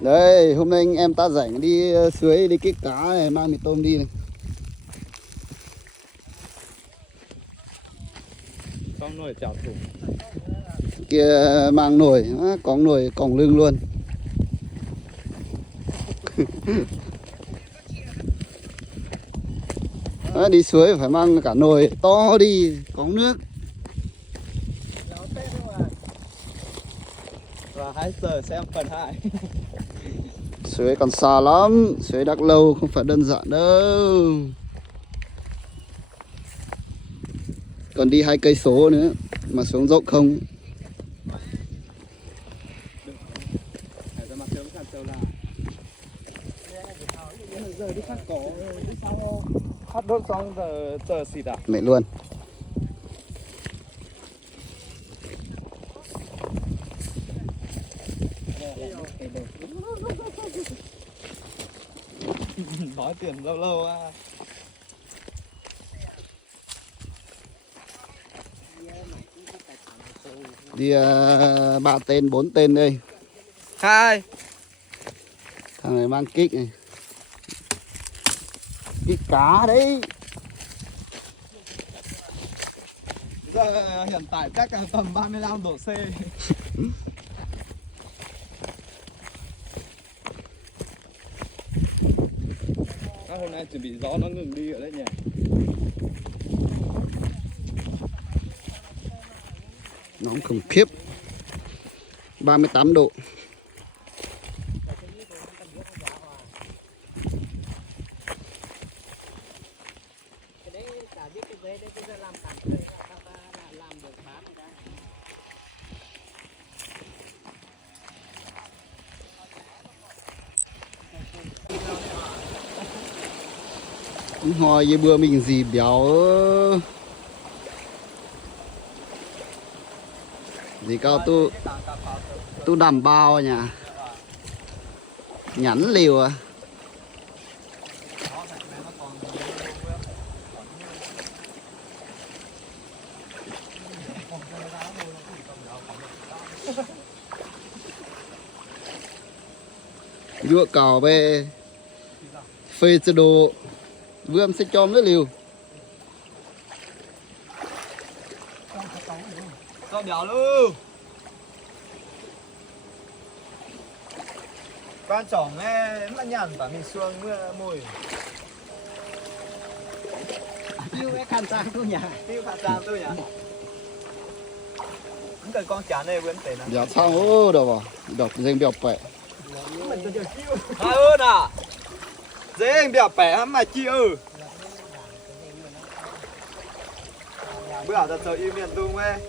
Đấy, hôm nay anh em ta rảnh đi suối đi kích cá này, mang mì tôm đi này. Con nồi chảo thủ. Kia mang nồi, cóng nồi còng lưng luôn. Đi suối phải mang cả nồi to đi, cóng nước. Và hãy giờ xem phần 2. Suối còn xa lắm, suối Đắk Lâu không phải đơn giản đâu. Còn đi 2 cây số nữa mà xuống dốc không. Giờ đi phát cỏ, đi xong phát đốt xong giờ xịt à? Mẹ luôn. Nói tiền lâu lâu à. Đi 3 tên 4 tên đây. Hai. Thằng này mang kích này. Kích cá đấy. Giờ hiện tại chắc là tầm 35 độ C. Hôm nay chuẩn bị gió nó ngừng đi ở đây nhỉ. Nóng khủng khiếp. 38 độ. Hỏi với bữa mình gì béo gì cao tu đảm bao nhỉ, nhắn liều à. Dựa cào về phê cho đồ vườn sẽ cho nữa liều. Cho béo luôn. Quan trọng nghe mà nhằn và mình xuông mùi. Tiêu cái khăn sang tôi nhà. Tiêu phạt ra tôi nhỉ. Những cái con chán này vẫn phải là. Dạ sao ô đâu vào đọc danh bèo bẹ. Hai ơn à. Dễ anh bèo bẻ mà chi ư. Bữa giờ trời im miền tung ấy.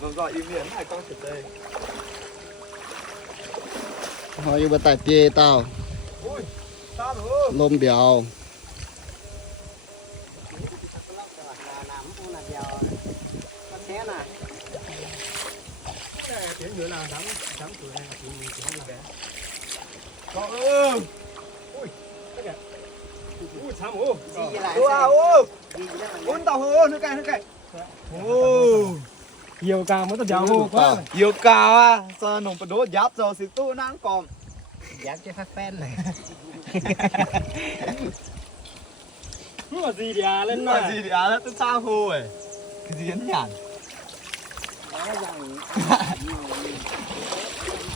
Vâng gọi im miền hai con thịt đây. Hỏi như bữa tại pê tao. Ui, sao rồi? Lôm béo. Có ư. Ui, cái kìa. Ui, sao hổ. Ui, tàu hổ, nước cay. Ồ. Nhiều cao mới tao giáo hồ quá. Yêu cao à, sao nồng bật đố giáp rồi xịt tu nang còn. Dán cái phát fan này. Mà gì đi à lên mà. Gì đi à lên tới sao hồ ấy. Cái gì hắn nhản.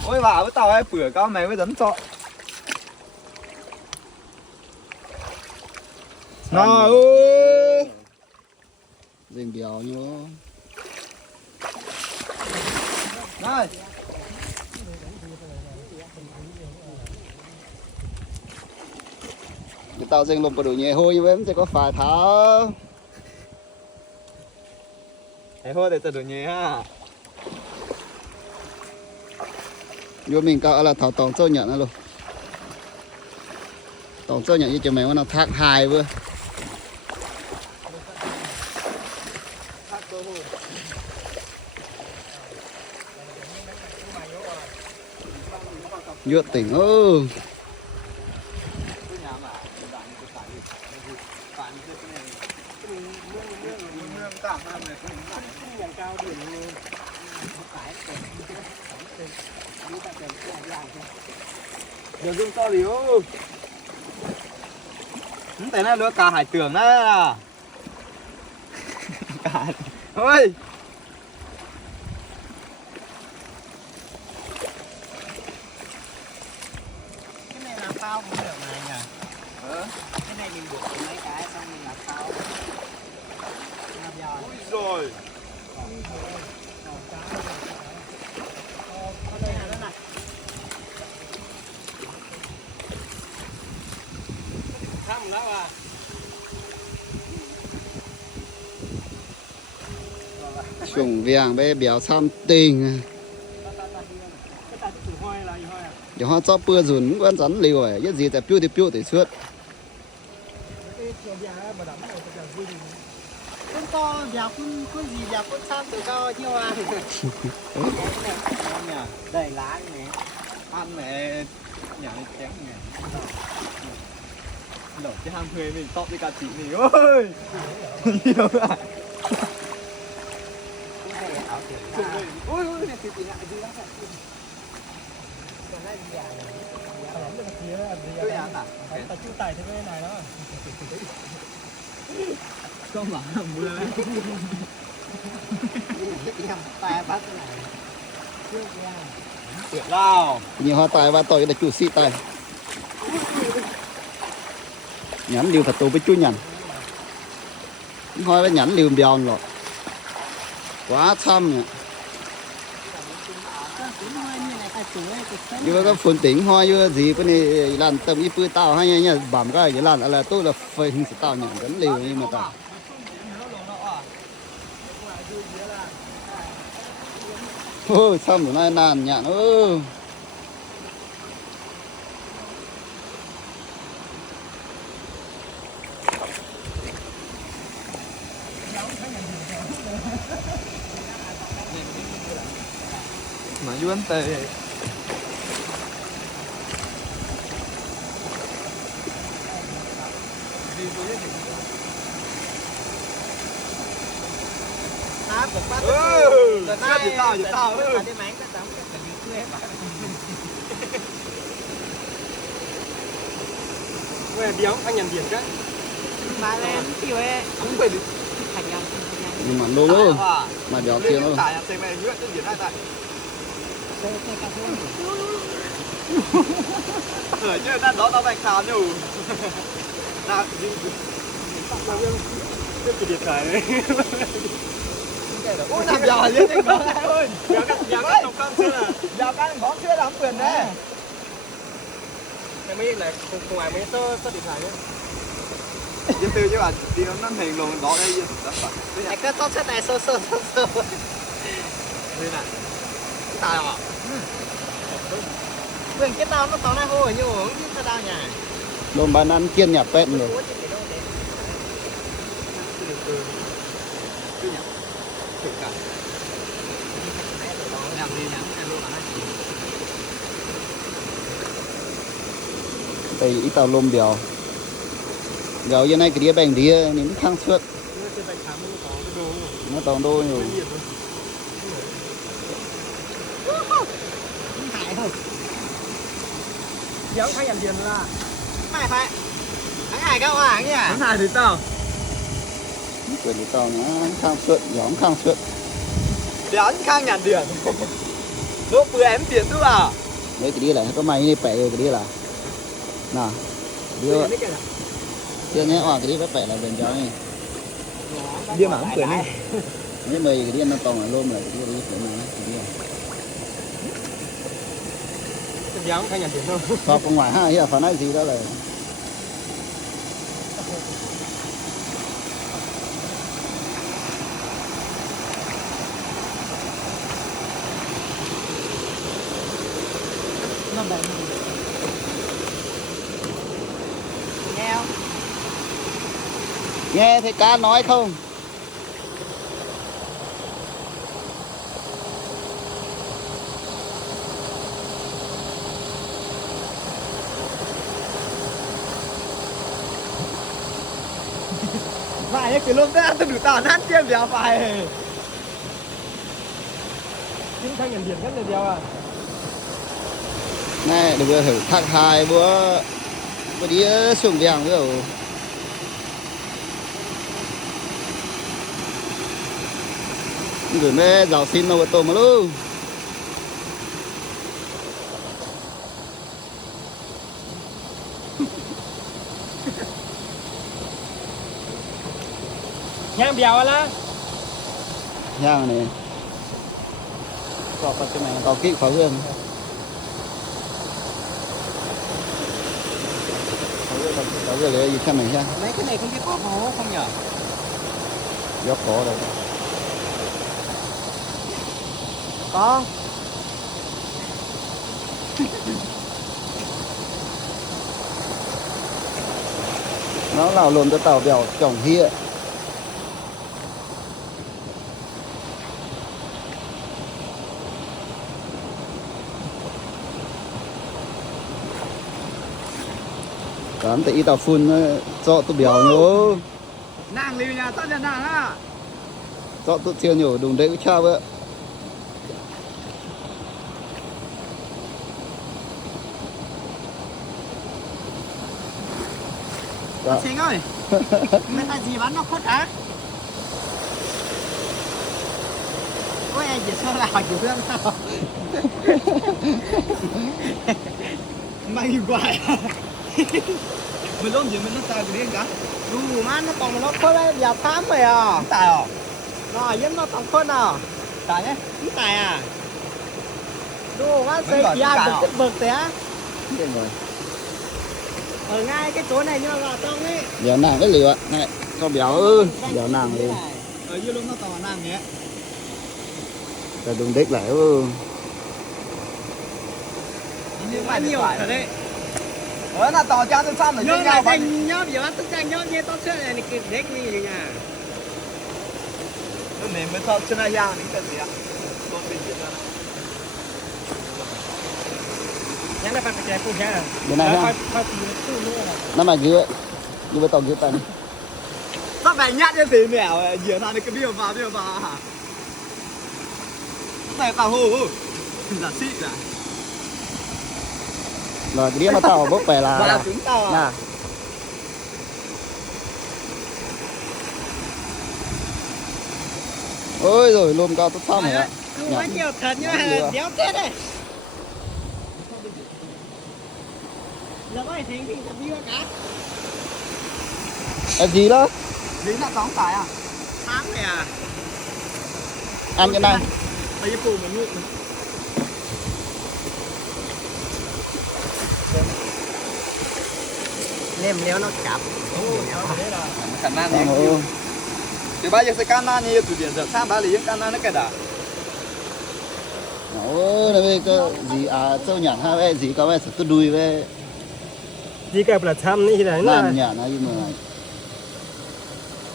Ôi bà với tao ấy bữa cao mày mới dấn cho. Nào ơi. Danh béo nhá. Này. Tao danh lùm vào đủ nhẹ hôi như vậy sẽ có phải tháo. Thế thôi để tao đổi nhé ha. Vô mình cao là thảo tổng cho nhận luôn. Tổng cho nhận như cho mày nó thác hài vừa. Nhựa tỉnh ơ. Cao điểm Đừng dùng to liu. Thế này nữa cả hải tưởng đó. Cả. Ôi. Cái này làm phao cũng được này nhỉ. Cái này mình buộc mấy cái xong mình làm phao. Làm giò. Ui rồi. Đây là nó này. Thăm nó à. Trùng vàng bé béo xăm tình. Giờ họ cho bữa dùn quan rắn liều ấy, cái gì tại piu thì suốt. Con to béo con gì béo con xăm từ cao nhiêu à. Đây lá này. Ăn mẹ nhà này chém mẹ. Đổ cái ham thuê mình top đi cả chị mình ơi. Nhiều à. Ôi ôi này thì ngại gì lắm. Tôi ăn à? Ta chú tải thế cái này đó. Không bảo là mưa đấy. Em tay bắt cái này. Chưa kìa. Tuyệt lao. Nhiều hoa tài và tội là chủ sĩ tài. Nhắn liều phải tù với chú nhắn. Hoa với nhắn liều béo rồi. Quá xăm nhỉ. Nhưng mà có phun tính hoa như gì cái này làm tầm ít bữa tao hay nhá bảm cái gì làm là tôi là phải hình tao nhận dẫn liều như mà tao. Ôi xăm của nó nàn nhạn ơi. Mà duyên tệ. Giật tao ơi. Quê béo anh nhận điểm đấy. Mà lên kiểu ấy cũng phải được thành nhau. Nhưng mà lô lô mà béo kia nó. Tại xem mày huyết trên biển hai tại. Ở chứ đang đó tao bạch khám nhủ. Nào Cái điện thoại đấy. ôi làm giò lên trên đó ơi. Béo cắt trong con chưa à? Giò ăn khó chưa lắm quyền đấy. Cái mấy này cùng ngoài mấy tơ điện thoại đấy. Dân tư chứ bạn đi nó hình luôn đó đây Này cái tóc set này sơ. Đây này. Tài à? Quyền cái tao nó tao này hôi như uống chứ sao đau nhỉ? Đồn bán ăn kiên nhà pet rồi. Thử cả. Làm gì nhá, em luôn hả? Đây ít tàu lôm béo. Béo như này cái đĩa bánh đĩa nên khang suốt. Nó tàu đô nhiều. Hại thôi. Béo phải làm gì là? Phải. Anh Hải cao hả nhỉ? Anh Hải thì tao. Cái đĩa tàu nó khang suốt, giống khang suốt. Béo khang nhàn điển. Lúc vừa em tiền tu à? Mấy cái đĩa này có mày này bẻ cái đĩa là. Nào. Đĩa. Chưa nhé, cái đĩa bẻ là bên trái này. Đĩa mà không quyền đi. Nếu mà cái đĩa nó tòng ở lôm là cái đĩa phải này, cái đĩa. Béo phải nhận điểm đâu. Vào trong ngoài ha, phải nói gì đó là Nó bệnh. Nghe không? nghe thấy cá nói không? Phải cái lông đã tôi đủ tao nát kia béo phải. Chính thanh nhận điểm rất là béo à. này được vừa thử thác hai bữa bữa đi xuống vàng với rồi rồi mẹ giàu xin đâu tổ mà luôn nhang bèo lá nhang này có cái này có kỹ khóa hương có cái lấy gì xem này nha mấy cái này không biết có hố không nhở gió có đâu có nó nào luôn cho tàu bèo trồng hia cảm thấy tàu phun cho tụi bèo nhớ nàng liu nhà tao nhà nàng á cho tụi chiều nhổ đùng đấy cũng cha vậy Chính ơi người ta gì bán nó khuất hả ôi anh chỉ sơ là chỉ thương sao mày quái mình luôn gì mình nó sao cái đấy cả đủ mà nó còn nó khuất đấy giờ phám mày à tài à nó giống nó còn khuất à tài nhé cái tài à đủ mà xây nhà được cái bực thế rồi ở ngay cái chỗ này như là trong ấy giờ nàng cái liều ạ này cho béo ư giờ nàng đi ở dưới lúc nó tỏ nàng nhé là đùng đích lại ư nhưng mà nhiều thật đấy ở là tỏ cha tôi xăm ở nhớ trên là nhau thành nhớ giờ bắt tức tranh nhớ như tao chơi này cái đếch như nhà mình mới thọ trên này yang những cái gì ạ tôi bị gì đó nhắn là phải chạy phụ nha bên này ha nó mà dưới dưới tàu dưới tay sao mày nhát như thế mèo dừa ra cái biêu vào hả này tao hù là xịn à rồi cái đĩa mà tàu bốc về ba là chúng tao à nè ôi rồi lùm cao tốt xong rồi ạ cứ quá nhiều thật nhưng mà đéo chết đấy giờ có thể thành thì thật như cả gì đó lý là đóng tải à sáng này à ăn cái này bây giờ phụ mình ngủ nêm nếu nó chậm khả năng nhiều thì bây giờ sẽ can nan như từ biển giờ sang bá lý can nan nó cái đã ôi này bây giờ gì à châu nhãn ha về gì có về sự tôi đuôi về gì cái là chăm như thế này làm nhãn này nhưng mà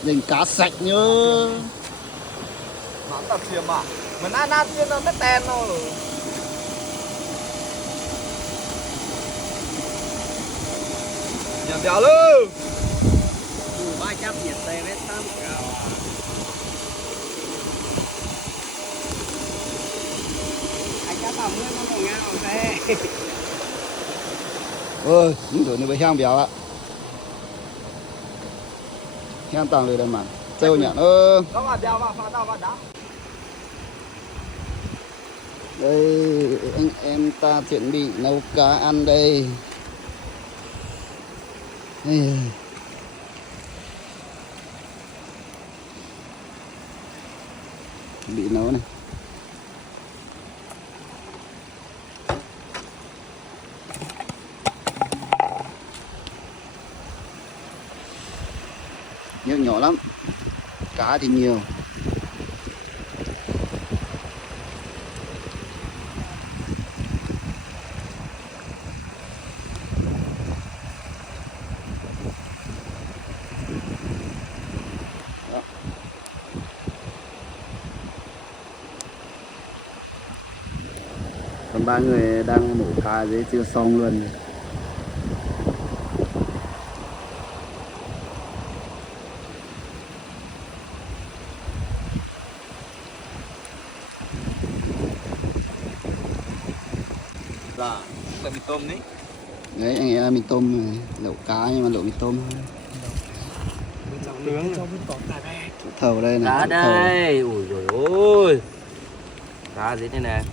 dành cá sạch nhớ nó tập chiêm à mình ăn ăn tiên nó mất tên rồi nhà béo luôn đủ 300 nhiệt tây với 8 cào anh đã tầm nó còn ngao thế ơi những thứ này bị hang béo ạ hang tàng lười đàn mà châu nhãn ơ nó mà béo vào phá tao vào đá đây anh em ta chuẩn bị nấu cá ăn đây bị nấu này nhớ nhỏ lắm cá thì nhiều còn ba người đang mổ cá dưới chưa xong luôn là là mì tôm ní. Đấy anh em mì tôm này, lẩu cá nhưng mà lẩu mì tôm Nướng cho vẫn có cả đây. thầu đây này Cá thầu. đây, ui rồi ôi. Cá gì đây này.